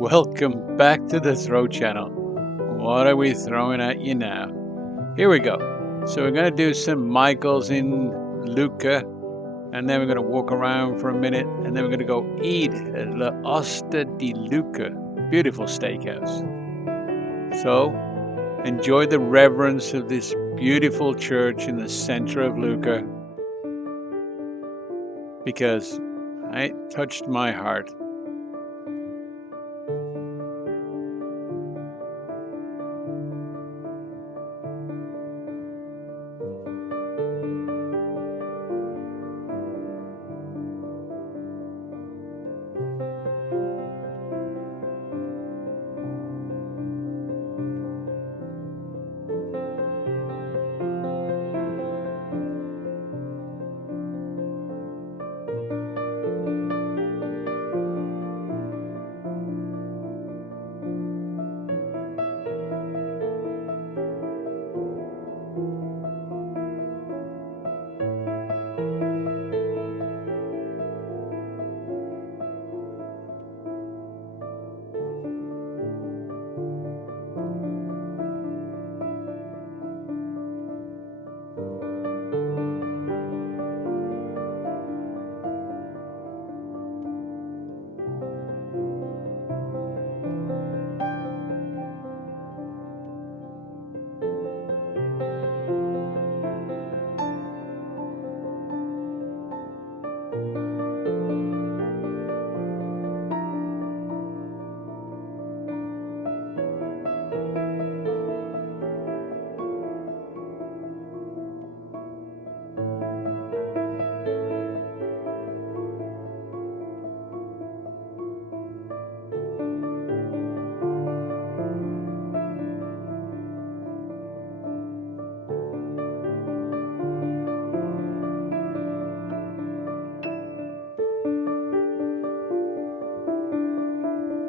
Welcome back to the Throw Channel. What are we throwing at you now? Here we go. So we're going to do some Micheals in Lucca, and then we're going to walk around for a minute, and then we're going to go eat at L'Oste di Lucca. Beautiful steakhouse. So enjoy the reverence of this beautiful church in the center of Lucca, because it touched my heart.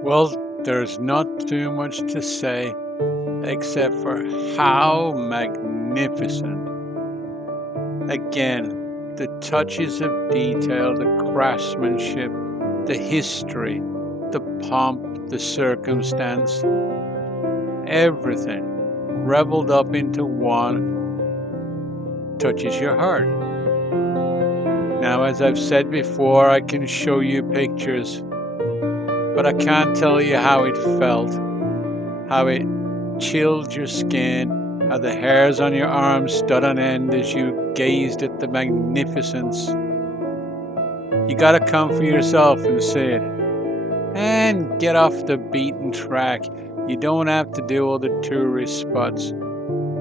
Well, there's not too much to say except for how magnificent. Again, the touches of detail, the craftsmanship, the history, the pomp, the circumstance, everything reveled up into one touches your heart. Now, as I've said before, I can show you pictures, but I can't tell you how it felt, how it chilled your skin, how the hairs on your arms stood on end as you gazed at the magnificence. You gotta come for yourself and see it. And get off the beaten track. You don't have to do all the tourist spots.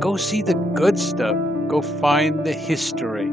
Go see the good stuff. Go find the history.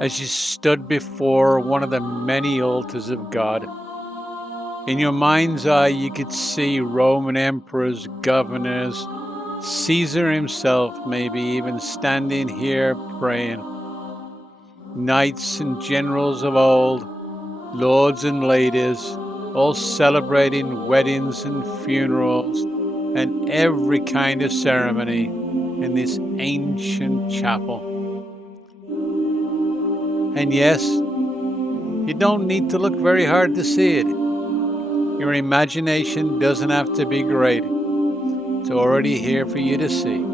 as you stood before one of the many altars of God. In your mind's eye, you could see Roman emperors, governors, Caesar himself, maybe even standing here praying. Knights and generals of old, lords and ladies, all celebrating weddings and funerals and every kind of ceremony in this ancient chapel. And yes, you don't need to look very hard to see it. Your imagination doesn't have to be great. It's already here for you to see.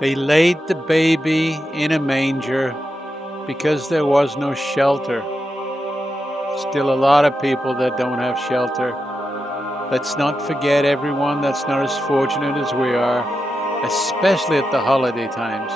They laid the baby in a manger because there was no shelter. Still a lot of people that don't have shelter. Let's not forget everyone that's not as fortunate as we are, especially at the holiday times.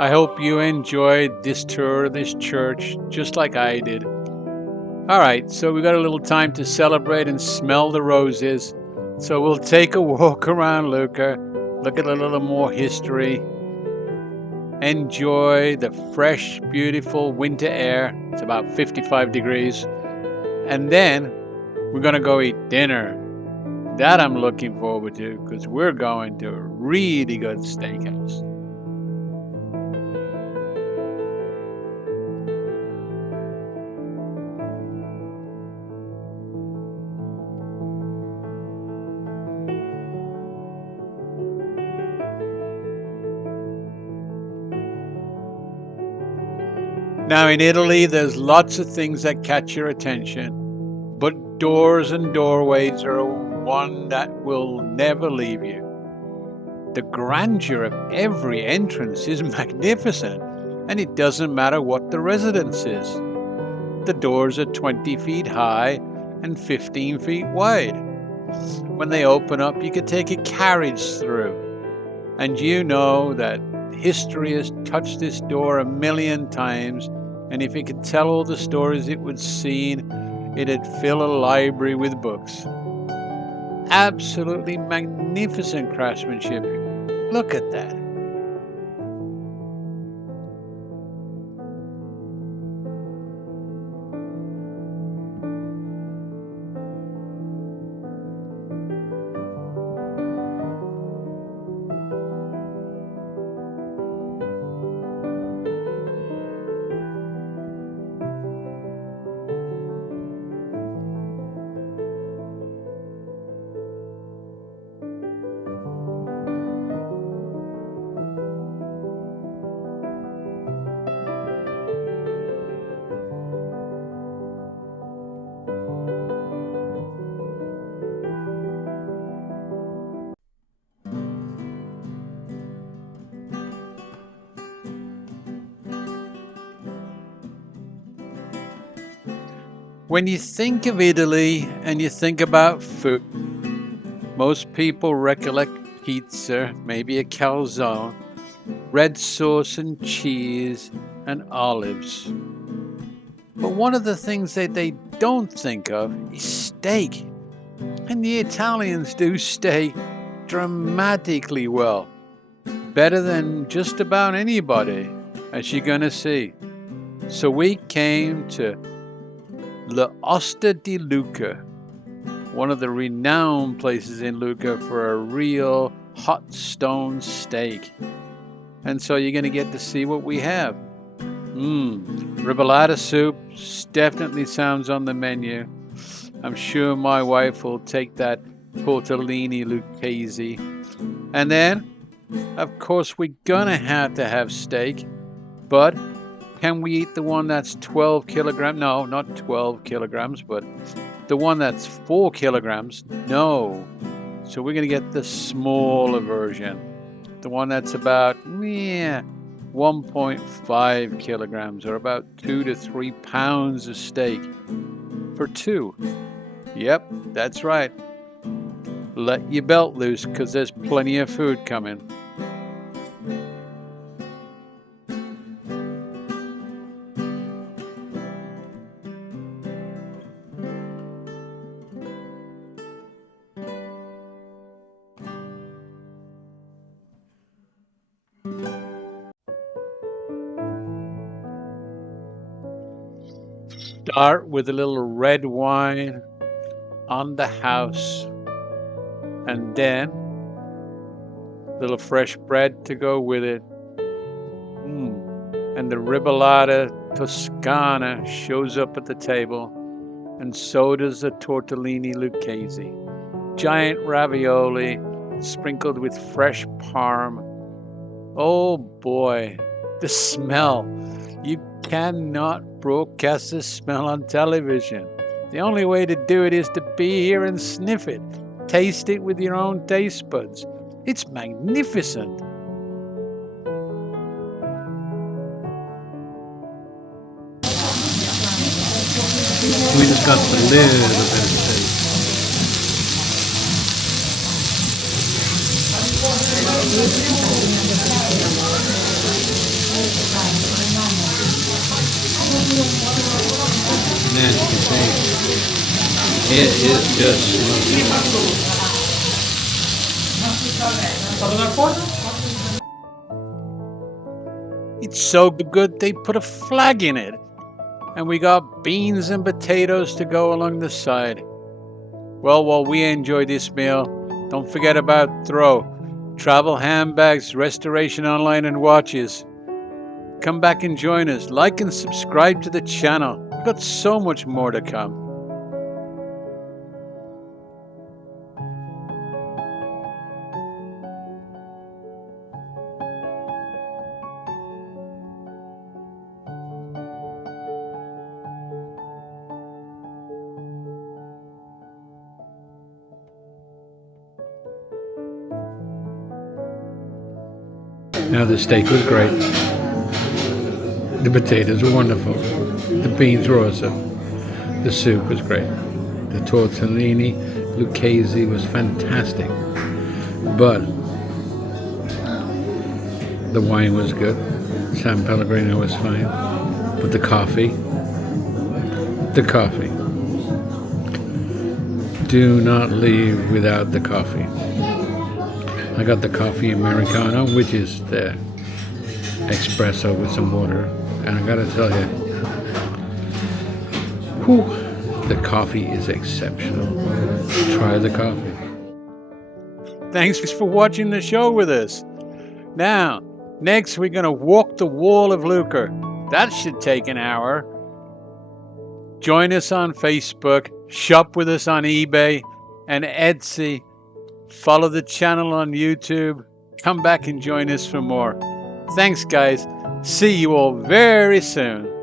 I hope you enjoyed this tour of this church just like I did. All right, so we got a little time to celebrate and smell the roses. So we'll take a walk around Lucca, look at a little more history, enjoy the fresh, beautiful winter air. It's about 55 degrees. And then we're going to go eat dinner. That I'm looking forward to because we're going to a really good steakhouse. Now, in Italy, there's lots of things that catch your attention, but doors and doorways are one that will never leave you. The grandeur of every entrance is magnificent, and it doesn't matter what the residence is. The doors are 20 feet high and 15 feet wide. When they open up, you can take a carriage through, and you know that history has touched this door a million times, and if it could tell all the stories it would seen, it'd fill a library with books. Absolutely magnificent craftsmanship. Look at that. When you think of Italy and you think about food, most people recollect pizza, maybe a calzone, red sauce and cheese, and olives. But one of the things that they don't think of is steak. And the Italians do steak dramatically well, better than just about anybody, as you're going to see. So we came to L'Oste di Lucca, one of the renowned places in Lucca for a real hot stone steak. And so you're going to get to see what we have. Ribollata soup definitely sounds on the menu. I'm sure my wife will take that tortellini lucchese. And then, of course, we're going to have steak, but can we eat the one that's 12 kilograms? No, not 12 kilograms, but the one that's 4 kilograms? No. So we're going to get the smaller version, the one that's about 1.5 kilograms, or about 2 to 3 pounds of steak for two. Yep, that's right. Let your belt loose, because there's plenty of food coming. Start with a little red wine on the house, and then a little fresh bread to go with it. And the ribollata toscana shows up at the table, and so does the tortellini lucchese. Giant ravioli sprinkled with fresh parm. Oh boy, the smell. You cannot broadcast the smell on television. The only way to do it is to be here and sniff it. Taste it with your own taste buds. It's magnificent. We just got a little bit of steak. And as you can see, it is just It's so good they put a flag in it. And we got beans and potatoes to go along the side. Well, while we enjoy this meal, don't forget about travel handbags, restoration online, and watches. Come back and join us. Like and subscribe to the channel. We've got so much more to come. Now the steak was great. The potatoes were wonderful. The beans were awesome. The soup was great. The tortellini lucchese was fantastic. But the wine was good. San Pellegrino was fine. But the coffee. Do not leave without the coffee. I got the coffee Americano, which is the espresso with some water. And I gotta tell you, the coffee is exceptional. Try the coffee. Thanks for watching the show with us. Now, next we're going to walk the wall of Lucca. That should take an hour. Join us on Facebook, shop with us on eBay and Etsy. Follow the channel on YouTube. Come back and join us for more. Thanks, guys. See you all very soon.